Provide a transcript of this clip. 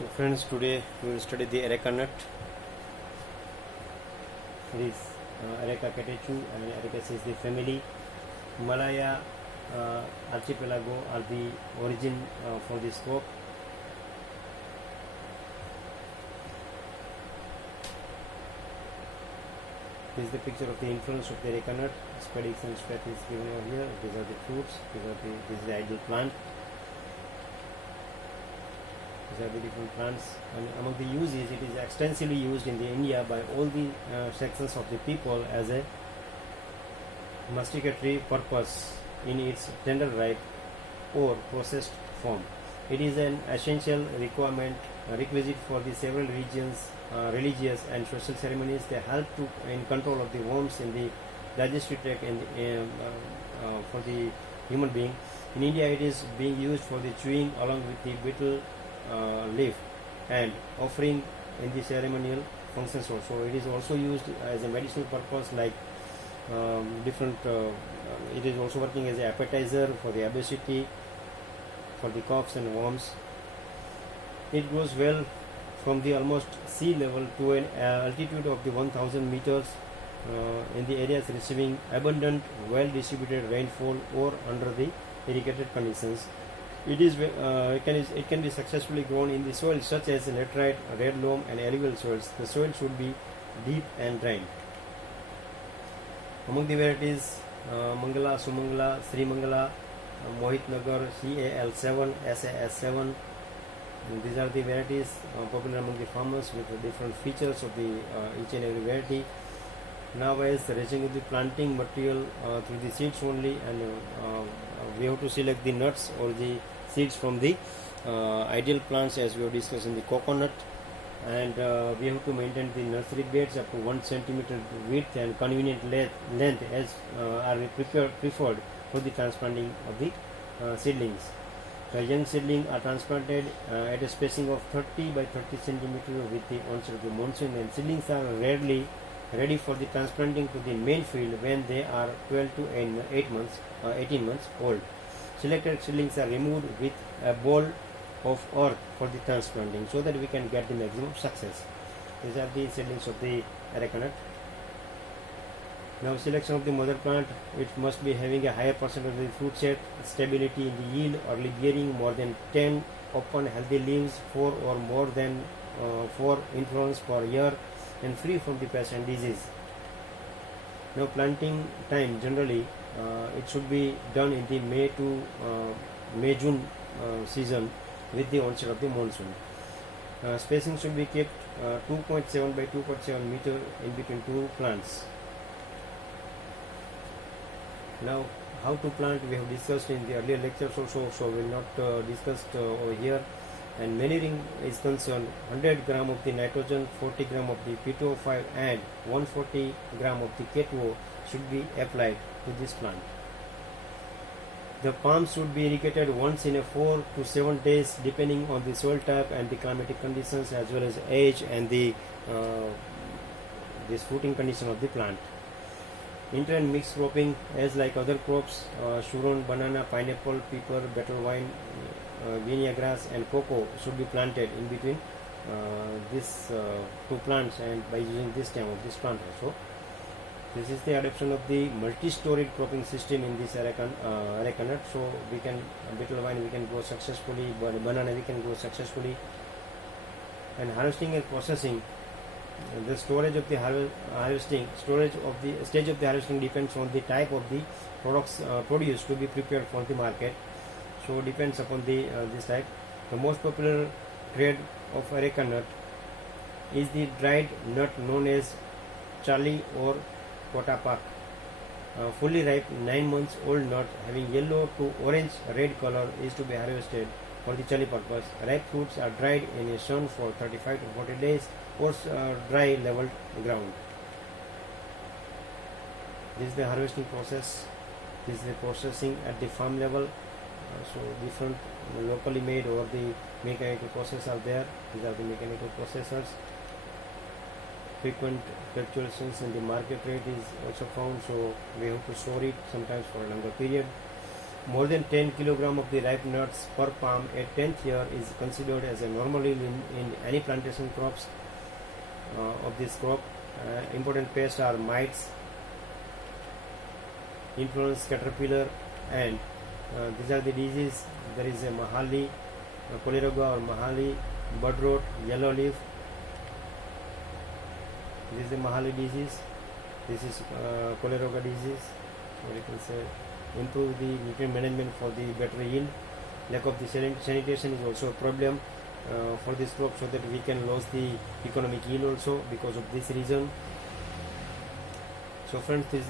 So friends, today we will study the areca nut. This Areca catechu and Arecaceae is the family. Malaya archipelago are the origin for this crop. This is the picture of the influence of the areca nut. Spadix and spathe is given over here. These are the fruits. This is the ideal plant. These are the different plants, and among the uses, it is extensively used in the India by all the sections of the people as a masticatory purpose in its tender ripe or processed form. It is an essential requisite for the several regions, religious and social ceremonies. They help in control of the worms in the digestive tract and for the human being. In India, it is being used for the chewing along with the betel leaf and offering in the ceremonial functions also. It is also used as a medicinal purpose, like it is also working as an appetizer for the obesity, for the coughs and worms. It grows well from the almost sea level to an altitude of the 1000 meters in the areas receiving abundant, well distributed rainfall or under the irrigated conditions. It can be successfully grown in the soil such as laterite, red loam and alluvial soils. The soil should be deep and drained. Among the varieties, Mangala, Sumangala, Sri Mangala, Mohit Nagar, CAL7, SAS7. These are the varieties popular among the farmers with the different features of the each and every variety. Nowadays, raising of the planting material through the seeds only, and we have to select the nuts or the seeds from the ideal plants, as we have discussed in the coconut, and we have to maintain the nursery beds up to 1 centimeter width and convenient length as are preferred for the transplanting of the seedlings. The young seedlings are transplanted at a spacing of 30 by 30 centimeter with the onset of the monsoon, and seedlings are rarely ready for the transplanting to the main field when they are 12 to 18 months old. Selected seedlings are removed with a ball of earth for the transplanting so that we can get the maximum success. These are the seedlings of the areca nut. Now, selection of the mother plant, it must be having a higher percentage of the fruit set, stability in the yield, early bearing, more than 10 open healthy leaves, 4 or more than 4 inflorescences per year, and free from the pest and disease. Now, planting time, generally it should be done in the May-June season with the onset of the monsoon. Spacing should be kept 2.7 by 2.7 meter in between two plants. Now, how to plant we have discussed in the earlier lectures also, so we will not discuss over here. And manuring is concerned, 100 gram of the nitrogen, 40 gram of the P2O5 and 140 gram of the K2O should be applied to this plant. The palms should be irrigated once in a 4 to 7 days depending on the soil type and the climatic conditions, as well as age and the this fruiting condition of the plant. Inter and mixed cropping, as like other crops, suron, banana, pineapple, pepper, betel vine, guinea grass and cocoa should be planted in between these two plants, and by using this time of this plant also. This is the adoption of the multi-storied cropping system in this areca nut. So we can betel vine we can grow successfully, banana we can grow successfully. And harvesting and processing, the storage of the stage of the harvesting depends on the type of the products produced to be prepared for the market. So depends upon the this type. The most popular grade of areca nut is the dried nut known as Charlie or Kotapak. Fully ripe 9 months old nut having yellow to orange red color is to be harvested for the chali purpose. Ripe fruits are dried in a sun for 35 to 40 days or dry leveled ground. This is the harvesting process. This is the processing at the farm level. So different locally made or the mechanical process are there. These are the mechanical processors. Frequent fluctuations in the market rate is also found, so we have to store it sometimes for a longer period. more than 10 kilogram of the ripe nuts per palm at 10th year is considered as a normal yield in any plantation crops of this crop. Important pests are mites, influence, caterpillar, and these are the diseases. There is a Mahali, Coleroga or Mahali, bud rot, yellow leaf. This is the Mahali disease. This is Coleroga disease. Or you can say improve the nutrient management for the better yield. Lack of the sanitation is also a problem for this crop, so that we can lose the economic yield also because of this reason. So friends, this is